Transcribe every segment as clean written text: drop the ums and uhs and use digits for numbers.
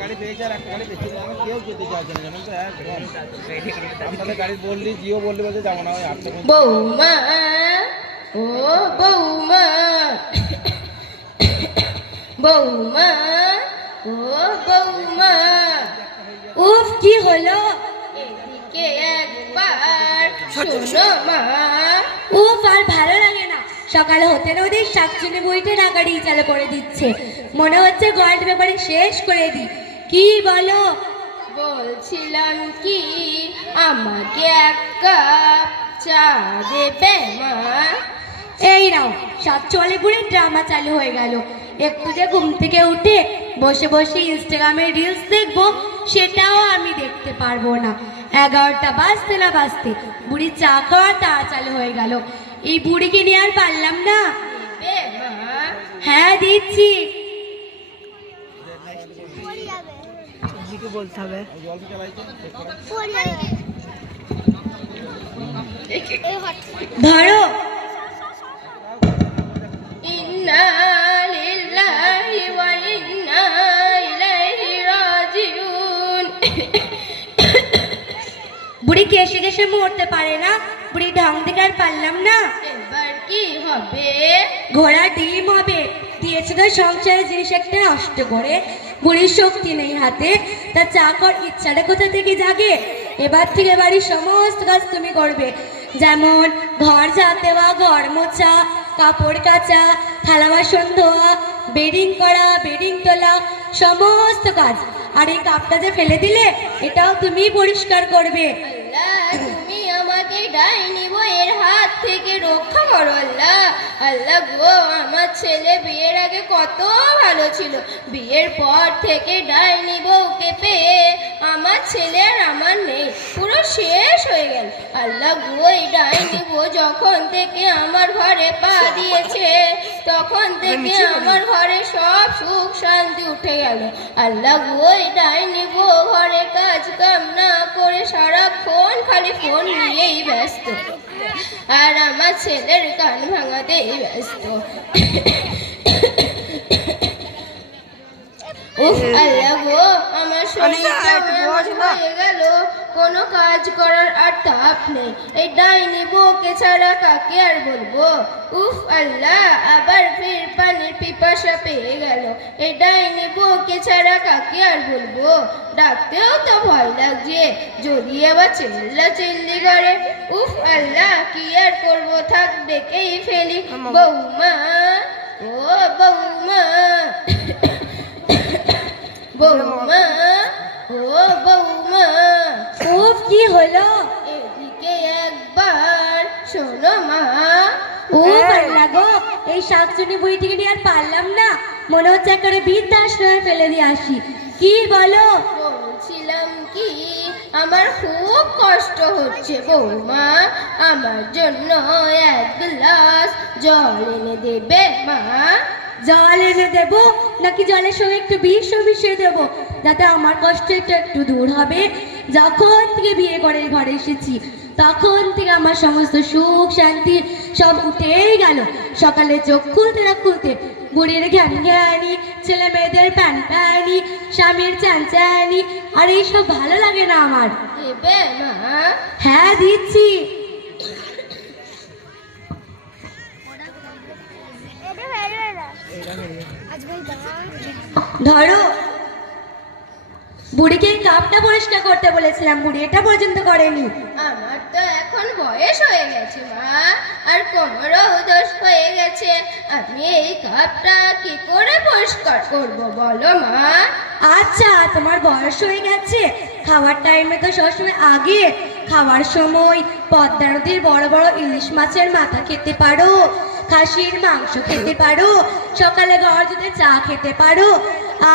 গাড়ি পেয়েছে আর একটা গাড়ি পেয়েছে, কেউ যেতে চাইছে না জানেন তো। আপনাদের গাড়ি বললি, জিও বললি বলছে যাবো না, ওই 8টা। বৌমা, ও বৌমা, বৌমা, ও বৌমা। উফ, কি হলো? এদিকে একবার শোনো মা। উফ, আর ভালো লাগে না। সকালে হতে না ওদের শাকচুনি বইটা টাকাটি চালু করে দিচ্ছে। মনে হচ্ছে গল্প ব্যাপারে শেষ করে দিই। কি বলো? বলছিলাম কি, আমাকে এক কাপ চা দেবে মা? এই নাও, সাতচল্লিশপুরের ড্রামা চালু হয়ে গেল। একটু যে ঘুম থেকে উঠে বসে বসে ইনস্টাগ্রামে রিলস দেখবো, সেটাও আমি দেখতে পারবো না। 11টা বাজতে না বাজতে বুড়ি চা খাওয়ার তাড়া চালু হয়ে গেল। এই বুড়িকে নিয়ে আর পারলাম না। দেবে মা? হ্যাঁ, দিচ্ছি। বলতে হবে। ধরো। ইন্না লিল্লাহি ওয়া ইন্না ইলাইহি রাজিউন। বুড়ি কেসে কেসে মরতে পারে না। বুড়ি ঢং থেকে আর পারলাম না। এবার কি হবে? ঘোড়া ডিম হবে। দিয়েছে তো সংসারের জিনিস একটা নষ্ট করে। বুড়ির শক্তি নেই হাতে, তা চাকর ইচ্ছাটা কোথা থেকে জাগে? এবার থেকে বাড়ির সমস্ত কাজ তুমি করবে, যেমন ঘর ঝাড় দেওয়া, ঘর মোছা, কাপড় কাচা, থালা বাসন ধোয়া, বেডিং করা, বেডিং তোলা, সমস্ত কাজ। আর এই কাপটা যে ফেলে দিলে, এটাও তুমিই পরিষ্কার করবে। আল্লাহ, তুমি আমাকে ডাইনি বইয়ের হাত থেকে রক্ষা করো আল্লাহ। আল্লাহ গো, আমার ছেলে বিয়ের আগে কত ভালো ছিল, বিয়ের পর থেকে ডাইনি বউকে পেয়ে আমার ছেলে আর আমার নেই, পুরো শেষ হয়ে গেল। আল্লাহ গো, এই ডাইনি বউ যখন থেকে আমার ঘরে পা দিয়েছে, তখন থেকে আমার ঘরে সব সুখ শান্তি উঠে গেল। আল্লাহ গো, এই ডাইনি বউ ঘরে কাজ কাম না করে সারাক্ষণ খালি ফোন নিয়েই ব্যস্ত, আর আমার ছেলের কান ভাঙাতেই ব্যস্ত। উফ আল্লাহ গো, আমার শরীরটা এমন হয়ে গেল, কোনো কাজ করার আর তাপ নেই। এই ডাইনি বউকে ছাড়া কাকে আর বলবো? উফ আল্লাহ, আবার ফের পানির পিপাসা পেয়ে গেল। এই ডাইনি বউকে ছাড়া কাকে আর বলবো? ডাকতেও তো ভয় লাগছে, যদি আবার চিল্লা চিল্লি করে। উফ আল্লাহ, কি আর করবো, থাক ডেকেই ফেলি। বৌমা, ও বৌমা, বৌমা, ও বৌমা। উফ, কি হলো? এদিকে একবার শোনো মা। ও পাল্লা গো, এই শাকচুনি বইটিকে নিয়ে আর পারলাম না। মনে হচ্ছে একেবারে বৃদ্ধাশ্রমে ফেলে দিয়ে আসি। কি বলো? বলছিলাম কি, আমার খুব কষ্ট হচ্ছে বৌমা, আমার জন্য এক গ্লাস জল এনে দেবে মা? জল এনে দেবো, নাকি জলের সঙ্গে একটু বিষ মিশিয়ে দেবো, যাতে আমার কষ্ট একটু দূর হবে? যখন থেকে বিয়ে করে ঘরে এসেছি, তখন থেকে আমার সমস্ত সুখ শান্তি সব উঠেই গেল। সকালে চোখ খুলতে না খুলতে বুড়ির ঘ্যান ঘ্যানি, ছেলে মেয়েদের প্যান প্যানি, স্বামীর চ্যানচ্যানি, আর এইসব ভালো লাগে না আমার। দেবে মা? হ্যাঁ, দিচ্ছি। ধরো। বুড়িকে এই কাপটা পরিষ্কার করতে বলেছিলাম, বুড়ি এটা পর্যন্ত করেনি। আমার তো এখন বয়স হয়ে গেছে মা, আর কোমরও দোষ হয়ে গেছে, আমি এই কাপটা কি করে পরিষ্কার করব বলো মা? আচ্ছা, তোমার বয়স হয়ে গেছে, খাওয়ার টাইমে তো সবসময় আগে খাওয়ার সময় পদ্মা নদীর বড় বড় ইলিশ মাছের মাথা খেতে পারো, খাসির মাংস খেতে পারো, সকালে ঘর যদি চা খেতে পারো।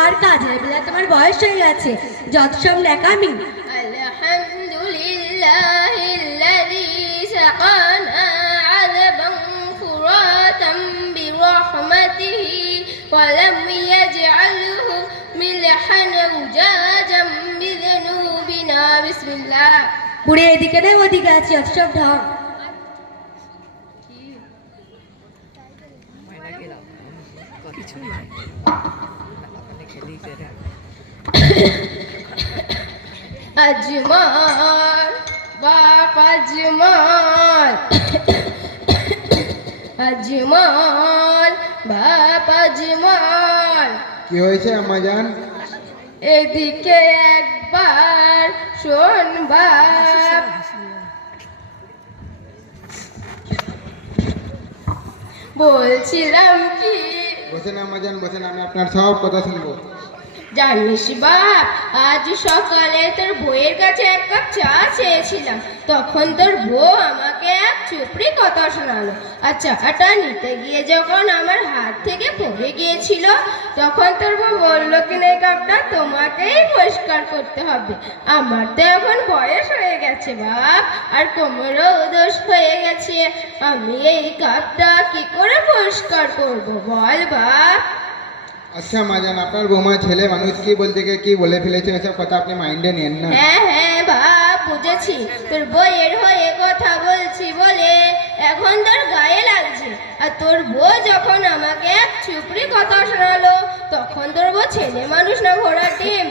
আর কাজের বেলা তোমার বয়স হয়ে গেছে, যত সব ন্যাকামি। আলহামদুলিল্লাহিল্লাযী সাকানা আযবান ফুরাতান বিরহমাতিহি ওয়া লাম ইয়াজআলহু মিলহান উজাজাম বিযুনুবিনা। বিসমিল্লাহ। বুড়ি এদিকে নেই, ওদিকে আছে, যত সব ঢং। কিছু নয়। আজমল বাপ আজমল, আজমল বাপ আজমল, কি হয়েছে আম্মাজান? এদিকে একবার শোন বাপ। বলছিলাম কি, বসেন আম্মাজান বসেন, আমি আপনার সব কথা শুনবো। জানিস বাপ, আজ সকালে তোর বউয়ের কাছে এক কাপ চা চেয়েছিলাম, তখন তোর বউ আমাকে এক চুপড়ি কথা শোনালো। আর চাটা নিতে গিয়ে যখন আমার হাত থেকে পড়ে গিয়েছিল, তখন তোর বউ বললো কিনা এই কাপটা তোমাকেই পরিষ্কার করতে হবে। আমার তো এখন বয়স হয়ে গেছে বাপ, আর কোমরও দোষ হয়ে গেছে, আমি এই কাপটা কি করে পরিষ্কার করব বল বাপ। আচ্ছা মাজান, আপনার বৌমা ছেলে মানুষ কি বলতে গিয়ে কি বলে ফেলেছে, এসব কথা আপনি মাইন্ডে নেন না। হ্যাঁ হ্যাঁ বাপ, বুঝেছি, তোর বইয়ের হয়ে কথা বলছি বলে এখন তোর গায়ে লাগছে। আর তোর বউ যখন আমাকে এক চুপড়ি কথা শোনালো, তখন তোর বউ ছেলে মানুষ না ঘোড়া ডিম।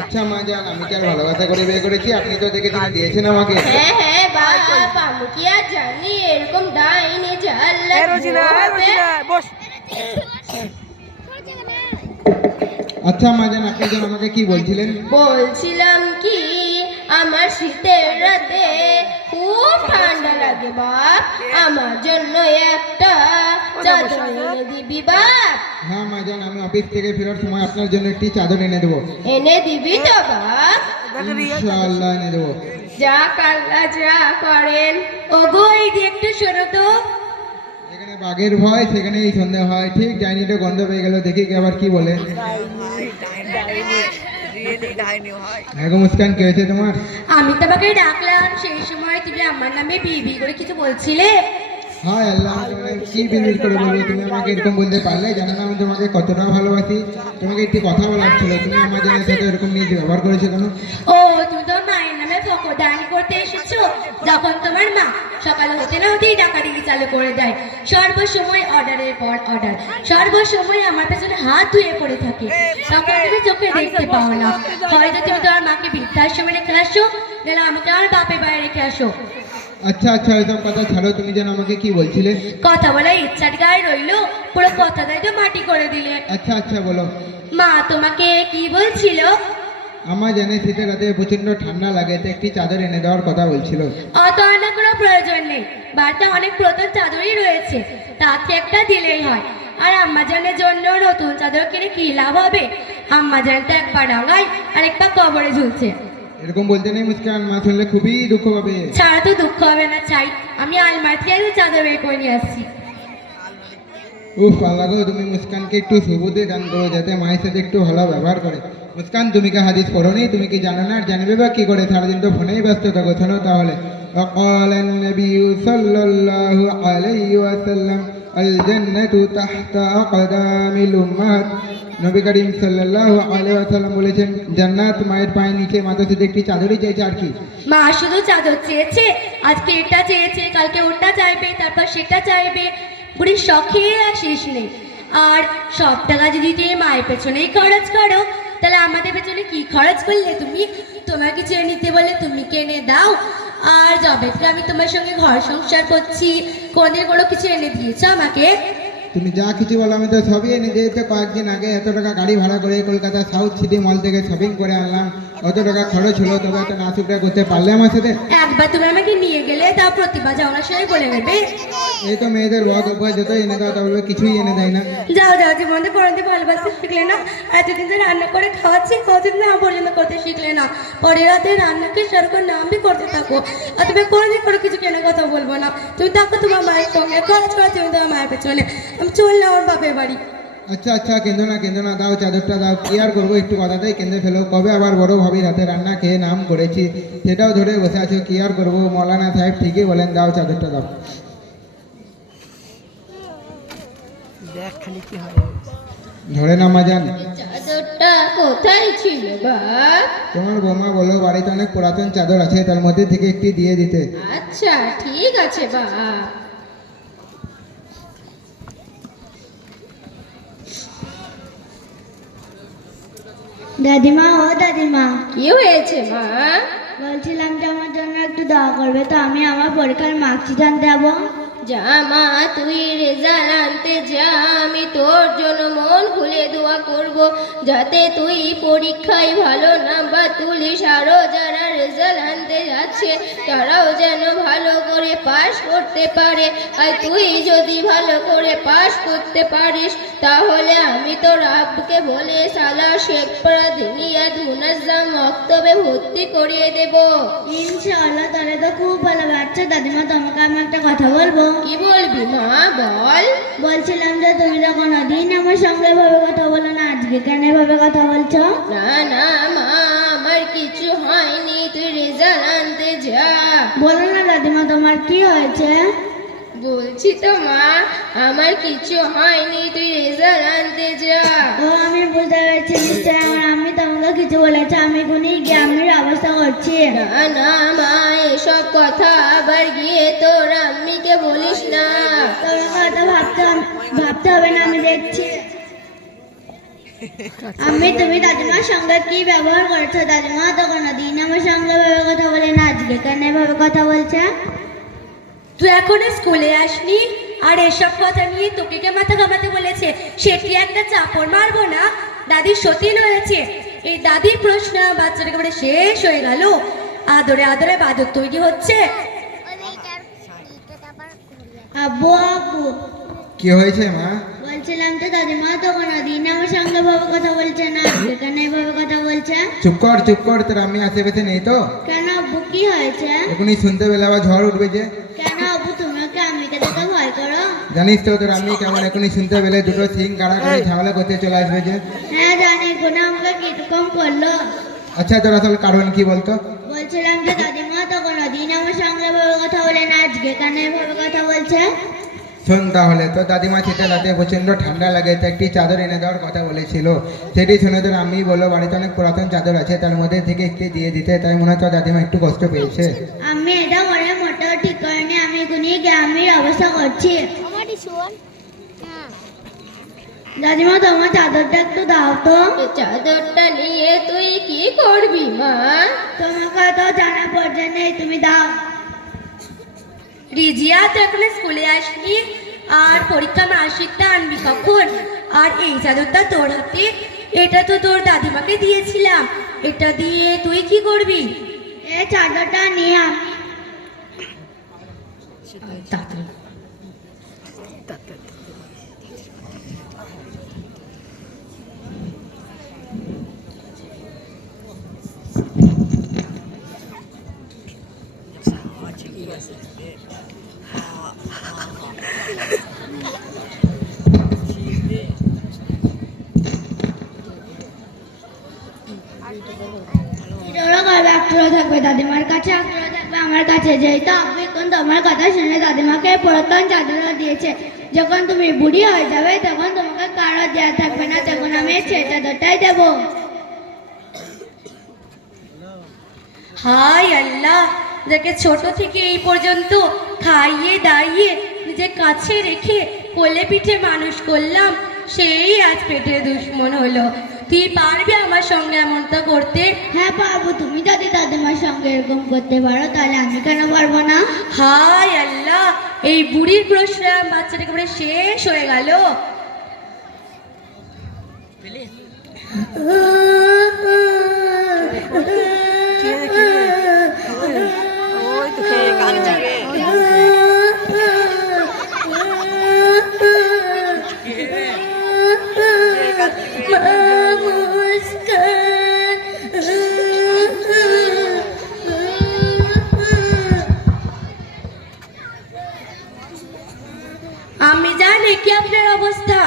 আচ্ছা মাজান, আমি কি আর ভালোবাসা করে বিয়ে করেছি? আপনি তো দেখে চিনে দিয়েছেন আমাকে। হ্যাঁ হ্যাঁ বাপ, আমি কি আর জানি এরকম ডাইনি জাল্লা হবে? আচ্ছা মাজান, আপনি যেন আমাকে কি বলছিলেন? বলছিলাম কি, আমার শীতের রাতে খুব ঠান্ডা লাগে বাপ, আমার জন্য একটা চাদর এনে দিবি বাপ। হ্যাঁ মাজান, আমি অফিস থেকে ফেরার সময় আপনার জন্য একটি চাদর এনে দেবো। এনে দিবি তো বাপ? ইনশাআল্লাহ এনে দেবো। যা কাল্লা যা করেন। ওগো এই দিয়ে একটু শোনো তো। এখানে বাঘের ভয়, সেখানে এই সন্ধ্যা হয়। ঠিক ডাইনিটা গন্ধ পেয়ে গেল, দেখি কি আবার কি বলে। হ্যাঁ গো মুস্কান, কি হয়েছে তোমার? আমি তোমাকে ডাকলাম, সেই সময় তুমি আমার নামে বিবি করে কিছু বলছিলে। হায় আল্লাহ, আমি তোমাকে কি বিড়বিড় করে বলবো? তুমি আমাকে এরকম বলতে পারলে? জানো না আমি তোমাকে কতটা ভালোবাসি? তোমাকে একটি কথা বলার ছিল, তুমি আমার জন্য সাথে এরকম নিয়ে ব্যবহার করেছো কেন? ও তুমি তো মায়ের নামে ফকরদানি করতে এসেছো, যখন তোমার মা সকালে হতে না হতেই ডাকাডাকি চালু করে দেয়, সর্বসময় অর্ডারের পর অর্ডার, সর্বসময় আমার পেছনে হাত ধুয়ে পড়ে থাকে, তখন তুমি চোখে দেখতে পাও না। হয়তো তুমি তোমার মাকে বৃদ্ধাশ্রমে রেখে আসো, নাহলে আমাকে আমার বাপের বাড়ি রেখে আসো। আচ্ছা আচ্ছা, এসব কথা ছাড়ো, তুমি যেন আমাকে কি বলছিলে? কথা বলার ইচ্ছার গায়ে রইলো, পুরো কথাটাই তো মাটি করে দিলে। আচ্ছা আচ্ছা বলো। মা তোমাকে কি বলছিল? আমার জানে শীতের রাতে প্রচন্ড ঠান্ডা লাগে, তো একটি চাদর এনে দেওয়ার কথা বলছিল। অত আনা কোনো প্রয়োজন নেই, বাড়িতে অনেক পুরাতন চাদরই রয়েছে, তাতে একটা দিলেই হয়। আর আম্মাজানের জন্য নতুন চাদর কিনে কি লাভ হবে? আম্মাজান তো এক পা ডাঙায় আর এক পা কবরে ঝুলছে। এরকম বলতে নেই মুস্কান, মা শুনলে খুবই দুঃখ পাবে। ছাড়া তো দুঃখ হবে না, চাই আমি আলমারি থেকে একটা চাদর বের করে নিয়ে আসছি। উফ আল্লাহ গো, তুমি মুস্কানকে একটু সুবুদ্ধি দান করো, যাতে মায়ের সাথে একটু ভালো ব্যবহার করে। মুস্কান, তুমি কি হাদিস পড়োনি? তুমি কি জানো না? আর জানবে বা কি করে? সারাদিন তো ফোনেই ব্যস্ত থাকো। শোনো তাহলে, وقال النبي صلى الله عليه وسلم الجنة تحت أقدام الأمهات। নবী করিম সাল্লাল্লাহু আলাইহি ওয়াসাল্লাম বলেছেন, জান্নাত মায়ের পায়ের নিচে। মাথা শুধু একটি চাদরই চাইছে, আর কি? মা শুধু চাদর চেয়েছে, আজকে এটা চেয়েছে, কালকে ওটা চাইবে, তারপর সেটা চাইবে, বুড়ির শখের আর শেষ নেই। আর সব টাকা যদি তুমি মায়ের পেছনেই খরচ করো, তাহলে আমাদের পেছনে কি খরচ করলে তুমি? তোমাকে চেয়ে নিতে বলে তুমি কিনে দাও, আর যবে থেকে আমি তোমার সঙ্গে ঘর সংসার করছি, কোনদিন কোনো কিছু এনে দিয়েছো আমাকে? তুমি যা কিছু বলো আমি তো সবই এনে দিয়েছি। কয়েকদিন আগে এত টাকা গাড়ি ভাড়া করে কলকাতা সাউথ সিটি মল থেকে শপিং করে আনলাম, অত টাকা খরচ হলো, তবে একটা নাচুকটা করতে পারলে আমার সাথে? একবার তুমি আমাকে নিয়ে গেলে তা প্রতিভা যাওয়ার সময় বলে নেবে। এই তো মেয়েদের ওয়াক অভ্যাস, যত এনে দাও তা বলবে কিছুই এনে দেয় না। যাও যাও, জীবনে পড়তে ভালোবাসতে শিখলে না, এতদিন যে রান্না করে খাওয়াচ্ছি, কতদিন না পর্যন্ত করতে শিখলে না। পরে রাতে রান্নাকে সেরকম নাম বি করতে থাকো, আর তুমি কোনোদিন কোনো কিছু কেনা কথা বলবো না। তুমি থাকো তোমার মায়ের সঙ্গে, খরচ করো তুমি তোমার মায়ের পেছনে, আমি চললাম আমার বাপের বাড়ি। আচ্ছা আচ্ছা, কেঁদো না, দাও চাদরটা দাও। কি আর করবো, একটু কথাতেই কেঁদে ফেলো। কবে আবার বড় ভাবি রাতে রান্না খেয়ে নাম করেছি, সেটাও ধরে বসে আছো। কি আর করবো, মৌলানা সাহেব ঠিকই বলেন, দাও চাদরটা দাও। ধরে না মাজান। চাদরটা কোথায় ছিল বাপ? তোমার বৌমা বলো বাড়িতে অনেক পুরাতন চাদর আছে, তার মধ্যে থেকে একটি দিয়ে দিতে। আচ্ছা ঠিক আছে বাপ। দাদিমা ও দাদিমা, কি হয়েছে মা? বলছিলাম যে আমার জন্য একটু দোয়া করবে তো, আমি আমার পরীক্ষার মার্কশিট আনতে যাবো। যা মা, তুই রেজাল্ট আনতে যা, আমি তোর জন্য মন খুলে দোয়া করব যাতে তুই পরীক্ষায় ভালো নাম্বার তুলিস, আরও যারা রেজাল্ট আনতে যাচ্ছে তারাও যেন ভালো করে পাশ করতে পারে। আর তুই যদি ভালো করে পাশ করতে পারিস তাহলে আমি তোর আব্বুকে বলে সালা শেখপাড়া দিনিয়া মুনাজ্জাম মক্তবে ভর্তি করিয়ে দেব। ইনশাআল্লাহ, তাহলে তো খুব ভালো। আচ্ছা দাদিমা, তোমাকে আমি একটা কথা বলবো। কি বলবি মা, বল। বলছিলাম যে তুমি তো কোনোদিন আমার সঙ্গে এভাবে কথা বলো না, আজকে কেন এভাবে কথা বলছো? না না মা, আমার কিছু হয়নি, তুই রেজাল্ট আনতে যা। বলো না দাদিমা, তোমার কি হয়েছে? বলছি তো মা, আমার কিছু হয়নি, তুই রেজাল্ট আনতে যা। ও আমি বুঝতে পেরেছি, নিশ্চয়ই আমার আমি তোমাকে কিছু বলেছে, আমি এখনই গিয়ে আমির অবস্থা করছি। না না মা, এসব কথা আবার গিয়ে তোর আম্মিকে বলিস না। তোমার কথা ভাবতে হবে না, আমি দেখছি। আমি তুমি দাদিমার সঙ্গে কি ব্যবহার করেছো? দাদিমা তো কোনোদিন আমার সঙ্গে এভাবে কথা বলে না, আজকে কেন এভাবে কথা বলছে? তুই এখনো স্কুলে আসনি আর এসব কথা নিয়ে তোকে কে মাথা ঘামাতে বলেছে? সেটি একটা চাপড় মারবো না? দাদির সতীন হয়েছে, এই দাদির প্রশ্ন বাচ্চাটা একেবারে শেষ হয়ে গেল। আদরে আদরে বাদর তৈরি হচ্ছে। আব্বু আব্বু, কি হয়েছে মা? বলছিলাম তো দাদিমা তো কোনোদিন আমার সঙ্গে এভাবে কথা বলছে না, আজকে কেন এভাবে কথা বলছে? চুপ কর, তোর আমি আশেপাশে নেই তো? কেন আব্বু, কি হয়েছে? এখনই শুনতে পেলে আবার ঝড় উঠবে যে। কেন আব্বু, তোমাকে আম্মিকে দেখে ভয় করো? জানিস তো তোর আমি কেমন, এখনই শুনতে পেলে দুটো সিং কাড়াকাড়ি ঝামেলা করতে চলে আসবে যে। হ্যাঁ জানি, কোনো আমাকে কিরকম করলো। আচ্ছা, তোর আসল কারণ কি বলতো? বলছিলাম যে দাদিমা তো কোনোদিন আমার সঙ্গে এভাবে কথা বলে না, আজকে কেন এভাবে কথা বলছে? শোন তাহলে, তোর দাদিমা সেটা রাতে প্রচণ্ড ঠান্ডা লাগে, তো একটি চাদর এনে দেওয়ার কথা বলেছিল। সেটি শুনে তোর আমি বললো বাড়িতে অনেক পুরাতন চাদর আছে, তার মধ্যে থেকে একটি দিয়ে দিতে, তাই মনে হয় তোর দাদিমা একটু কষ্ট পেয়েছে। আমি এটা করে মোটেও ঠিক করিনি, আমি এখনই গ্রামের অবস্থা করছি। দাদিমা তোমার চাদরটা একটু দাও তো। এ চাদরটা নিয়ে তুই কি করবি মা? তোমাকে তো জানা পর্যন্ত নেই, তুমি দাও। রিজিয়া তো এখন স্কুলে আসনি আর পরীক্ষা মার্কশিটটা আনবি কখন? আর এই চাদরটা তোর হাতে, এটা তো তোর দাদিমাকে দিয়েছিলাম, এটা দিয়ে তুই কি করবি? এই চাদরটা নিয়ে আমি তাড়াতাড়ি। ওরা করবে, আগ্রহ থাকবে দাদিমার কাছে, আগ্রহ থাকবে আমার কাছে। যেহেতু আব্বু এখন তোমার কথা শুনে দাদিমাকে পুরাতন চাদর দিয়েছে, যখন তুমি বুড়ি হয়ে যাবে তখন তোমাকে কারো দেওয়া থাকবে না, তখন আমি সেই চাদরটাই দেবো। হায় আল্লাহ, যাকে ছোট থেকে এই পর্যন্ত খাইয়ে দাইয়ে নিজের কাছে রেখে কোলে পিঠে মানুষ করলাম, সেই আজ পেটে দুশ্মন হলো। তুই পারবি আমার সঙ্গে এমনটা করতে? হ্যাঁ পারবো, তুমি যদি দাদিমার সঙ্গে এরকম করতে পারো তাহলে আমি কেন পারবো না? হায় আল্লাহ, এই বুড়ির প্রশ্রম বাচ্চাটা একেবারে শেষ হয়ে গেল। আমি জানি কি আপনার অবস্থা,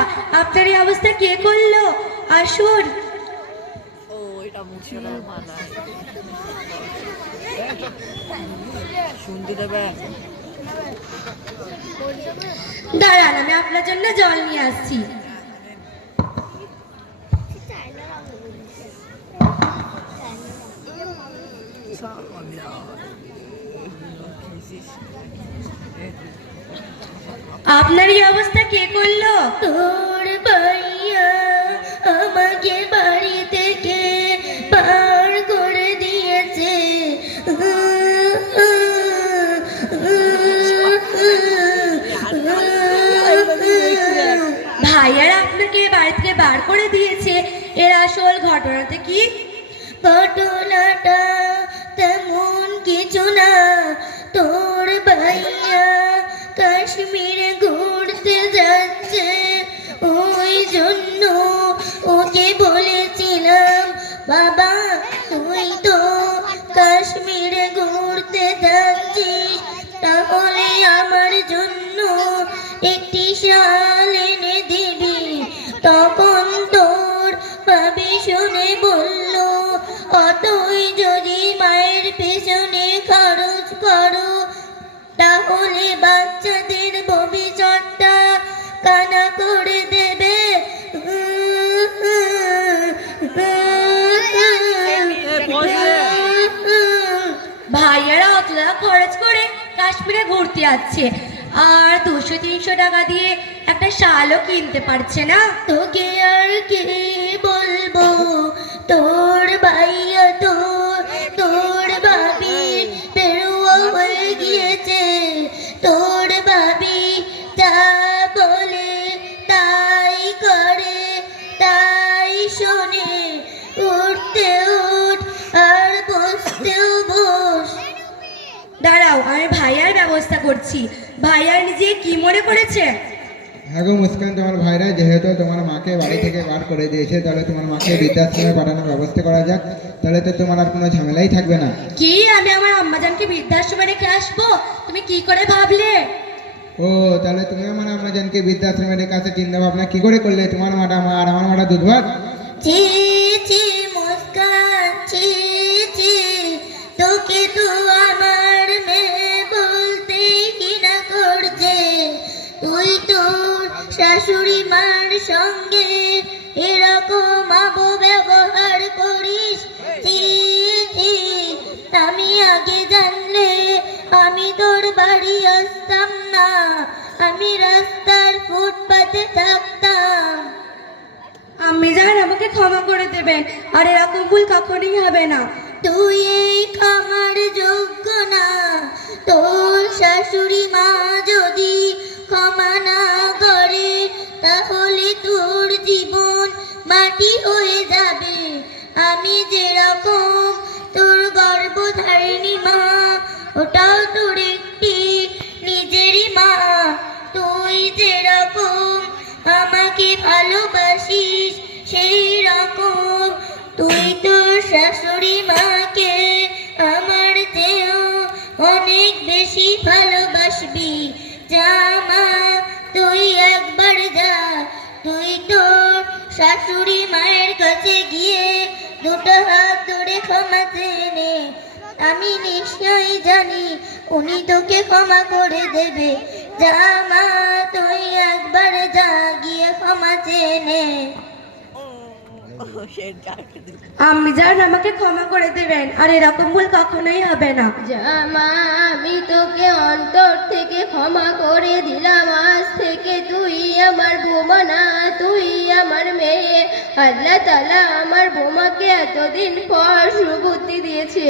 আপনার এই অবস্থা কে করলো? আসুন। দাঁড়ান, আমি আপনার জন্য জল নিয়ে আসছি। আপনার এই অবস্থা কে করলো? তোর ভাইয়া আমাকে বাড়ি থেকে আসল ঘটনাতে কি? ঘটনাটা তেমন কিছু না, তোর ভাইয়া কাশ্মীরে ঘুরতে যাচ্ছে, ওই জন্য ওকে বলেছিলাম, বাবা তুই তো কাশ্মীরে ঘুরতে যাচ্ছিস, তাহলে আমার জন্য একটি শাল এনে দিবি। তখন তোর ভাবি শুনে বলল, অতই যদি মায়ের পেছনে খরচ করো তাহলে বাচ্চাদের ভবিষ্যৎটা কানা করে দেবে। ভাইয়ারা অত টাকা খরচ করে কাশ্মীরে ঘুরতে যাচ্ছে, আর 200-300 টাকা দিয়ে একটা শালও কিনতে পারছে না। তোকে আর কে বলবো, তোর ভাইয়া তো তোর ভাবি বেরুয়া হয়ে গিয়েছে, তোর ভাবি যা বলে তাই করে, তাই শোনে, উঠতে উঠ আর বসতেও বস। দাঁড়াও, আমি ভাইয়ার ব্যবস্থা করছি। ভাইয়ার নিজে কি মনে করেছে? হ্যাঁ গো মুস্কান, তোমার ভাইরা যেহেতু তোমার মাকে বাড়ি থেকে বার করে দিয়েছে, তাহলে তোমার মাকে বৃদ্ধাশ্রমে পাঠানোর ব্যবস্থা করা যাক, তাহলে তো তোমার আর কোনো ঝামেলাই থাকবে না। কি, আমি আমার আম্মাজানকে বৃদ্ধাশ্রমে রেখে আসবো? তুমি কি করে ভাবলে? ও তাহলে তুমি আমার আম্মাজানকে বৃদ্ধাশ্রমে রেখে আসে চিন্তা ভাবনা কি করে করলে? তোমার মাটা মা আর আমার মাটা দুধ ভাত। ছি ছি মুস্কান, ছি ছি, তোকে তো আমার মেয়ে বলতে ঘৃণা করছে। তুই তোর শাশুড়ি মার সঙ্গে এরকম অপব্যবহার করিস? ছি ছি, আমি আগে জানলে আমি তোর বাড়ি আসতাম না, আমি রাস্তার ফুটপাতে থাকতাম। আম্মিজান আমাকে ক্ষমা করে দেবেন, আর এরকম ভুল কখনোই হবে না। তুই এই ক্ষমার যোগ্য না, তোর শাশুড়ি মা যদি ক্ষমা না করে তাহলে তোর জীবন মাটি হয়ে যাবে। আমি যেরকম তোর গর্ভধারিণী মা, ওটাও তোর একটি নিজেরই মা। তুই যেরকম আমাকে ভালোবাসিস সেই রকম তুই তোর শাশুড়ি মাকে আমার চেয়েও অনেক বেশি ভালোবাসবি। যা মা, তুই একবার যা, তুই তোর শাশুড়ি মায়ের কাছে গিয়ে দুটো হাত ধরে ক্ষমা চেয়ে নে। আমি নিশ্চয়ই জানি উনি তোকে ক্ষমা করে দেবে। যা মা, তুই একবার যা, গিয়ে ক্ষমা চেয়ে নে। আম্মিজান আমাকে ক্ষমা করে দেবেন, আর এরকম ভুল কখনোই হবে না। যা মা, আমি তোকে অন্তর থেকে ক্ষমা করে দিলাম। আজ থেকে তুই আমার বোমা না, তুই আমার মেয়ে। আল্লাহ তাআলা আমার বোমাকে এতদিন পর সুবুদ্ধি দিয়েছে।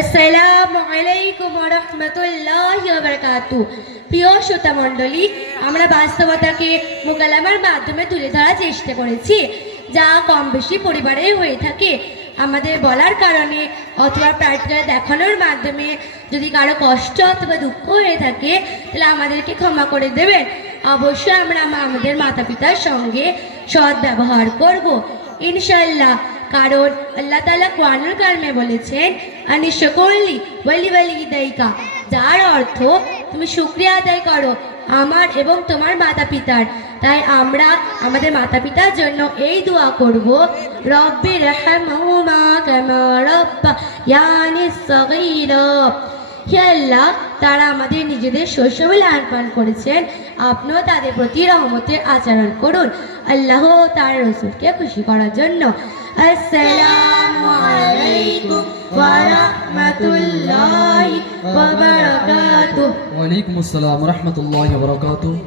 আসসালামু আলাইকুম ওয়া রাহমাতুল্লাহি ওয়া বারাকাতুহু। প্রিয় শ্রোতা মণ্ডলী, আমরা বাস্তবতাকে মোকালামার মাধ্যমে তুলে ধরার চেষ্টা করেছি, যা কম বেশি পরিবারে হয়ে থাকে। আমাদের বলার কারণে অথবা প্র্যাকটিক্যাল দেখানোর মাধ্যমে যদি কারো কষ্ট অথবা দুঃখ হয়ে থাকে তাহলে আমাদেরকে ক্ষমা করে দেবেন। অবশ্যই আমরা আমাদের মাতা পিতার সঙ্গে সৎ ব্যবহার করব ইনশাআল্লাহ। কারণ আল্লাহ তাআলা কোরআনুল কারিমে বলেছেন, আনিশকুরলি ওয়ালি ওয়ালিদাইকা, যার অর্থ তুমি শুকরিয়া আদায় করো আমার এবং তোমার মাতা পিতার। তাই আমরা আমাদের মাতা পিতার জন্য এই দোয়া করব, রব্বির রহমহুমা কামা রাব্বায়ানি সগীরা। হে আল্লাহ, তারা আমাদের নিজেদের শৈশবে লালন পালন করেছেন, আপনিও তাদের প্রতি রহমতের আচরণ করুন আল্লাহ তার রসুলকে খুশি করার জন্য। আসসালামু আলাইকুম ওয়া রাহমাতুল্লাহি ওয়া বারাকাতুহু। ওয়ালাইকুম আসসালাম ওয়া রাহমাতুল্লাহি ওয়া বারাকাতুহু।